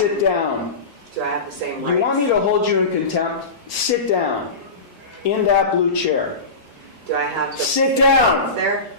Sit down. Do I have the same rights? You want me to hold you in contempt? Sit down. In that blue chair. Do I have to sit down there?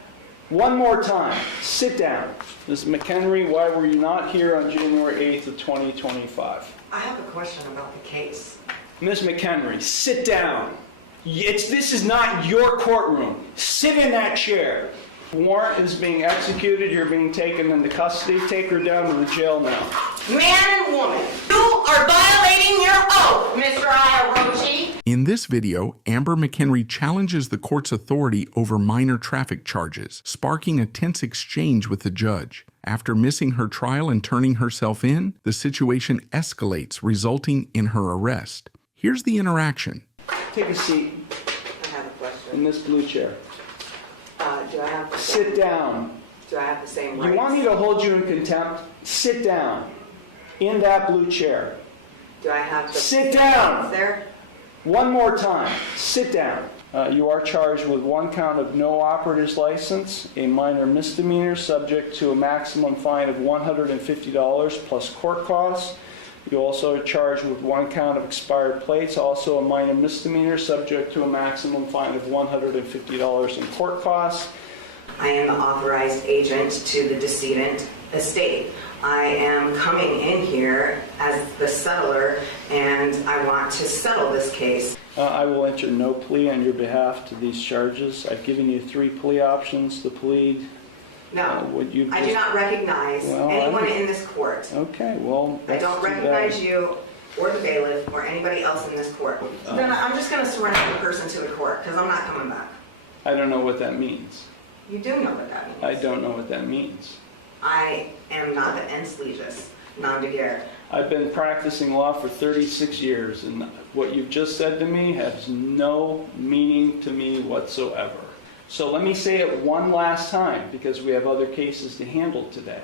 One more time. Sit down. Ms. McHenry, why were you not here on January 8th of 2025? I have a question about the case. Ms. McHenry, sit down. This is not your courtroom. Sit in that chair. Warrant is being executed. You're being taken into custody. Take her down to the jail now. Man and woman, you are violating your oath, Mr. Iarochi. In this video, Amber McHenry challenges the court's authority over minor traffic charges, sparking a tense exchange with the judge. After missing her trial and turning herself in, the situation escalates, resulting in her arrest. Here's the interaction. Take a seat. I have a question. In this blue chair. Do I have to sit down. Do I have the same rights? You want me to hold you in contempt? Sit down. In that blue chair. Do I have to sit down there? One more time. Sit down. You are charged with one count of no operator's license, a minor misdemeanor subject to a maximum fine of $150 plus court costs. You also are charged with one count of expired plates, also a minor misdemeanor subject to a maximum fine of $150 in court costs. I am the authorized agent to the decedent estate. I am coming in here as the settler, and I want to settle this case. I will enter no plea on your behalf to these charges. I've given you 3 plea options to plead. No, I do not recognize anyone in this court. Okay, well, I don't recognize you or the bailiff or anybody else in this court. Then I'm just going to surrender the person to the court because I'm not coming back. I don't know what that means. You do know what that means. I don't know what that means. I am not the ens legis, non de guerre. I've been practicing law for 36 years, and what you've just said to me has no meaning to me whatsoever. So let me say it one last time, because we have other cases to handle today.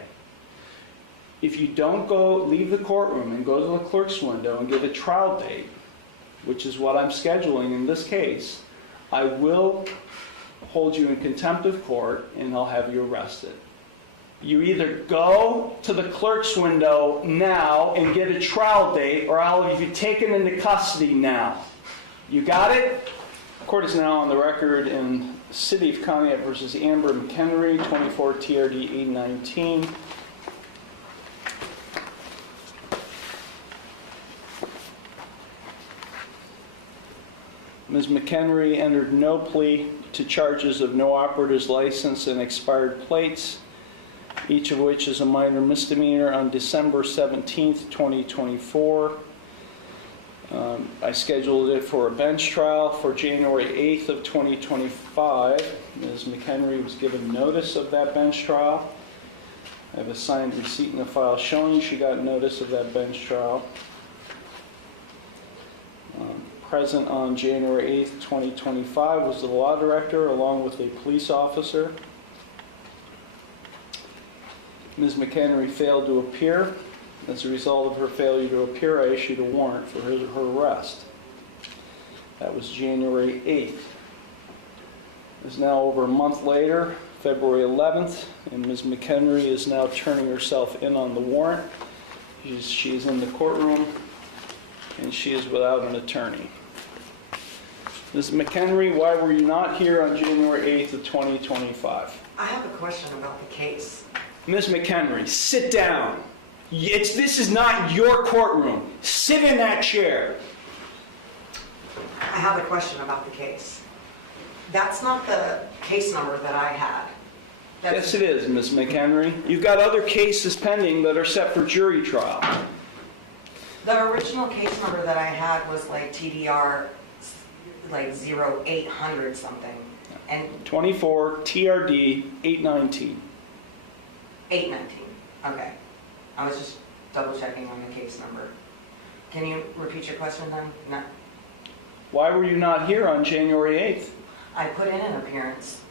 If you don't leave the courtroom and go to the clerk's window and get a trial date, which is what I'm scheduling in this case, I will hold you in contempt of court and I'll have you arrested. You either go to the clerk's window now and get a trial date, or I'll have you taken into custody now. You got it? Court is now on the record in City of Conneaut versus Amber McHenry, 24 TRD 819. Ms. McHenry entered no plea to charges of no operator's license and expired plates, each of which is a minor misdemeanor, on December 17th, 2024. I scheduled it for a bench trial for January 8th of 2025. Ms. McHenry was given notice of that bench trial. I have a signed receipt in the file showing she got notice of that bench trial. Present on January 8th, 2025 was the law director along with a police officer. Ms. McHenry failed to appear. As a result of her failure to appear, I issued a warrant for her arrest. That was January 8th. It's now over a month later, February 11th, and Ms. McHenry is now turning herself in on the warrant. She is in the courtroom, and she is without an attorney. Ms. McHenry, why were you not here on January 8th of 2025? I have a question about the case. Ms. McHenry, sit down. This is not your courtroom. Sit in that chair. I have a question about the case. That's not the case number that I had. Yes, it is, Ms. McHenry. You've got other cases pending that are set for jury trial. The original case number that I had was like TDR, like 0800 something. And 24 TRD 819. 819. Okay. I was just double checking on the case number. Can you repeat your question then? No. Why were you not here on January 8th? I put in an appearance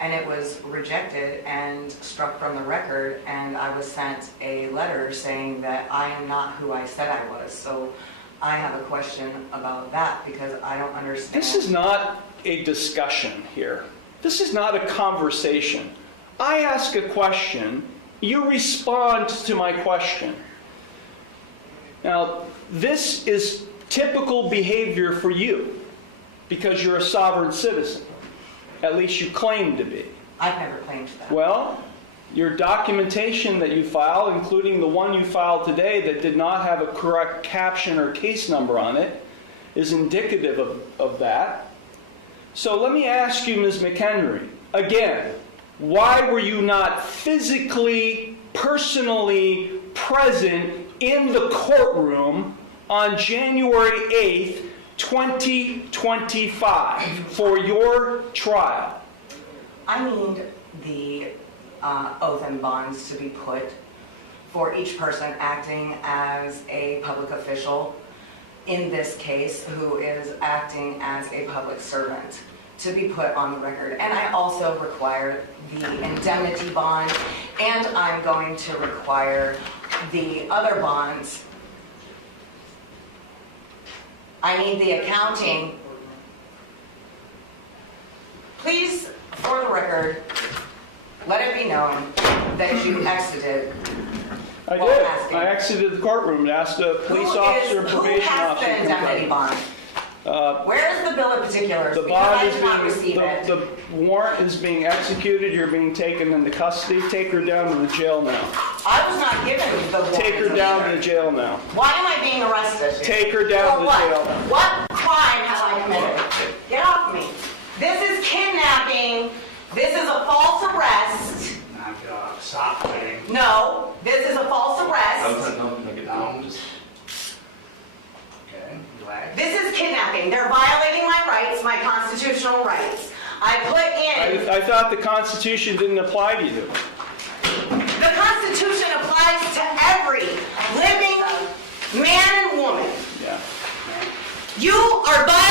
and it was rejected and struck from the record, and I was sent a letter saying that I am not who I said I was. So I have a question about that because I don't understand. This is not a discussion here. This is not a conversation. I ask a question, you respond to my question. Now, this is typical behavior for you because you're a sovereign citizen. At least you claim to be. I've never claimed that. Well, your documentation that you file, including the one you filed today that did not have a correct caption or case number on it, is indicative of that. So let me ask you, Ms. McHenry, again, why were you not physically, personally present in the courtroom on January 8th, 2025 for your trial? I need the oath and bonds to be put for each person acting as a public official in this case who is acting as a public servant to be put on the record. And I also require the indemnity bond, and I'm going to require the other bonds. I need the accounting. Please, for the record, let it be known that you exited. I while did. asking. I exited the courtroom and asked a police officer and probation Who has officer the to indemnity come. bond? Where is the bill of particulars? The Because I bond is did not receive being, it. the warrant is being executed. You're being taken into custody. Take her down to the jail now. I was not given the warrant. Take her down to either. the jail now. Why am I being arrested? Take her down For to the what? jail. What crime have I committed? Get off me. This is kidnapping. This is a false arrest. Stop fighting. No, this is a false arrest. No, just. Okay, relax. This is kidnapping. They're violating my rights, my constitutional rights. I put in, I thought the Constitution didn't apply to you. the Constitution applies to every living man and woman. Yeah. You are violating